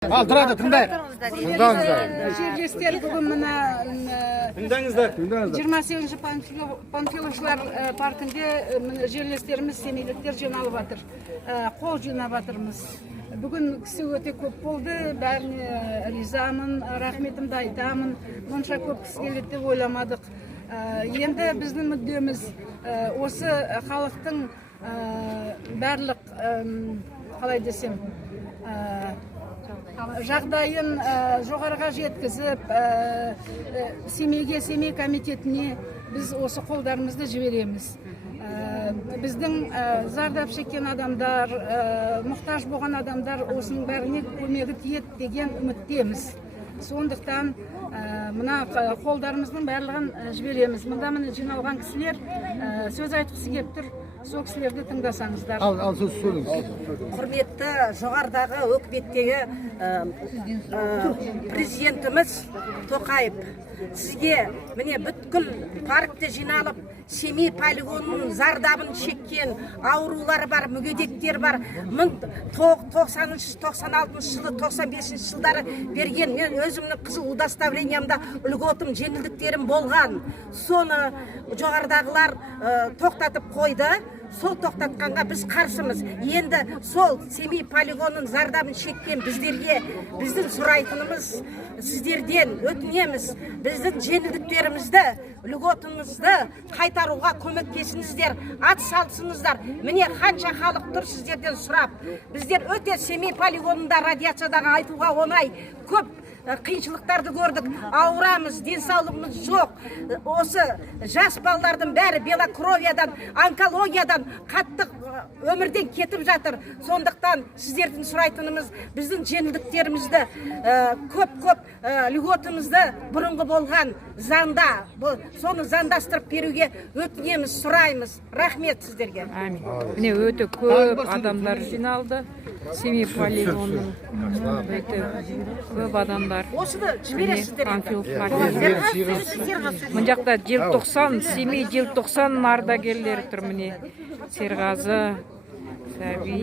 Al тұрады, тыңдайық. Жерлестер бүгін мына Тыңдаңыздар. 28-ші Панфиловшылар паркінде жерлестеріміз, семейліктер жиналып жатыр. Қол жинап жатырмыз. Бүгін кісі өте көп болды, бәріне ризамын, рахметімді айтамын. Мұнша көп кісі келеді деп ойламадық. Енді біздің мүддеміз осы халықтың барлық, қалай десем, жағдайын жоғарыға жеткізіп, семей комитетіне біз осы қолдарымызды жібереміз. Біздің зардап шеккен адамдар, мұқтаж болған адамдар осының бәріне көмегі тиеді деген үміттеміз. Сондықтан мына қолдарымыздың барлығын жібереміз. Мұнда міне жиналған кісілер сөз айтқысы келіп тұр. Сол кісілерді тыңдасаңыздар. Ал сөз сөйлеңіз. Құрметті жоғарыдағы өкіметтегі президентіміз Тоқаев, сізге міне бүткіл паркте жиналып, Семей полигонының зардабын шеккен аурулар бар, мүгедектер бар. 90-96 жылы, 95 жылдары берген, мен өзімнің қызыл удостоверениямда үлготым, жеңілдіктерім болған. Соны жоғарыдағылар тоқтатып қойды. Сол тоқтатқанға біз қарсымыз. Енді сол Семей полигонының зардабын шеккен біздерге, біздің сұрайтынымыз сіздерден өтінеміз. Біздің жеңілдіктерімізді, үлготымызды қайтаруға көмектесіңіздер, ат салсыңыздар. Міне қанша халық тұр сіздерден сұрап. Біздер өте Семей полигонында радиациядағы айтуға оңай, көп қиыншылықтарды көрдік, ауырамыз, денсаулығымыз жоқ. Осы жас балалардың бәрі белокровиядан, онкологиядан қатты өмірден кетіп жатыр. Сондықтан сіздердің сұрайтынымыз біздің жеңілдіктерімізді, көп льготымызды бұрынғы болған заңда, соны заңдастырып беруге өтінеміз, сұраймыз. Рахмет сіздерге. Міне өте көп адамдар жиналды. Семей полигонының көп адамдар. Осыны жібересіздер. Мұн жақта желтоқсан, Семей желтоқсан ардагерлері тұр міне. Серғазы, Сәби,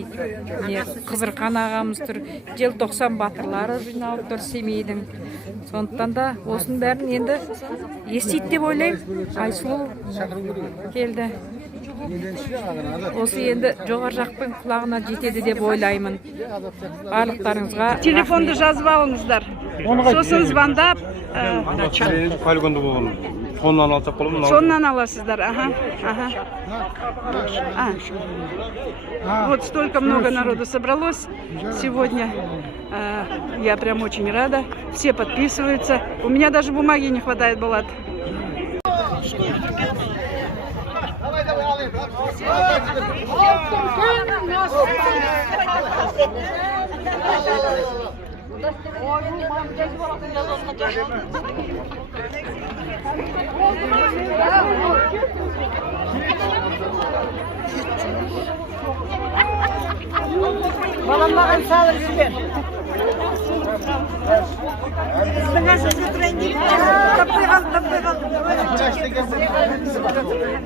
Қызырқан ағамыз тұр. Желтоқсан батырлары жиналып тұр Семейдің. Сондықтан да осының бәрін енді естиді деп ойлаймын. Айсұлу келді. Осы енді жоғар жақтың құлағына жетеді деп ойлаймын. Барлықтарыңызға Телефонды жазып алыңыздар. Сосын звондап, Полигонда болған. Соннан алсақ болады ма? соннан аласыздар. Вот столько много народу собралось сегодня. Я прям очень рада. Все подписываются. У меня даже бумаги не хватает, Булат. Балам маған салып жүрген. Сіздің әсіңізге тұрайын дейін. Таппай қалдым.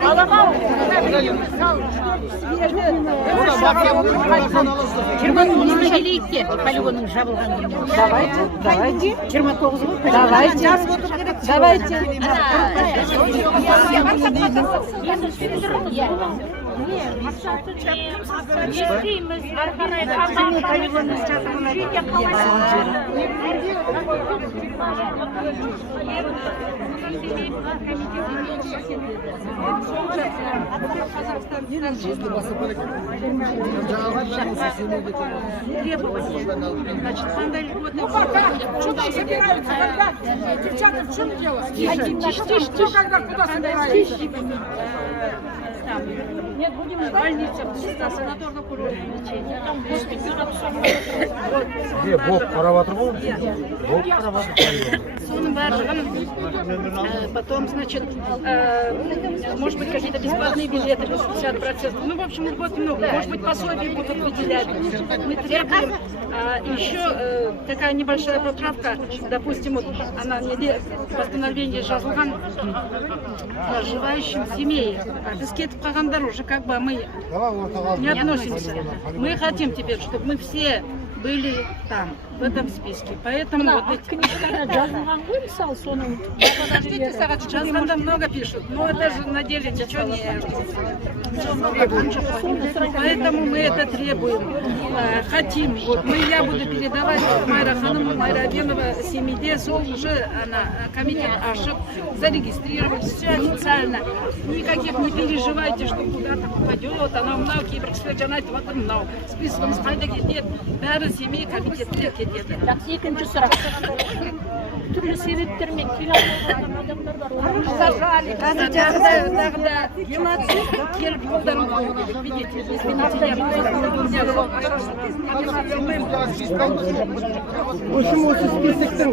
Балам-ау. Полигонның жабылған күніне. Давайте. 29 ғой. Давайте. Значит, пандаль что собираются, когда? Девчата, в чем дело? Тише, когда куда собираются? Нет, будем в больнице, санаторно-курортное лечение. Где Бог қараватыр ғой? Бог қараватыр. Соның барлығын, потом, значит, может быть, какие-то бесплатные билеты, 50%. Ну, в общем, льгот много. Может быть, пособие будут выделять. Мы требуем еще такая небольшая поправка, допустим, вот она мне постановление жазылған проживающим в семье. Біз кетіп қалғандар уже как бы мы не относимся. Мы хотим теперь, чтобы мы все были там, в этом списке. Поэтому вот эти... Подождите, жазғанда много пишут, но это же на деле ничего не... Поэтому мы это требуем, хотим. Вот я буду передавать Майра Ханыму, Майра Абенова семье, уже она комитет ашып, зарегистрировать, все официально. Никаких не переживайте, что куда-то попадет, она мынау кейбір кісілер жаңа айтып жатыр, мынау списогымыз қайда кетеді, бәрі семей комитетіне кетеді. Екінші сұрақ. Түрлі себептермен келе алмаған адамдар бар. Келіп қолдарын қою керек, видите, Осы списоктың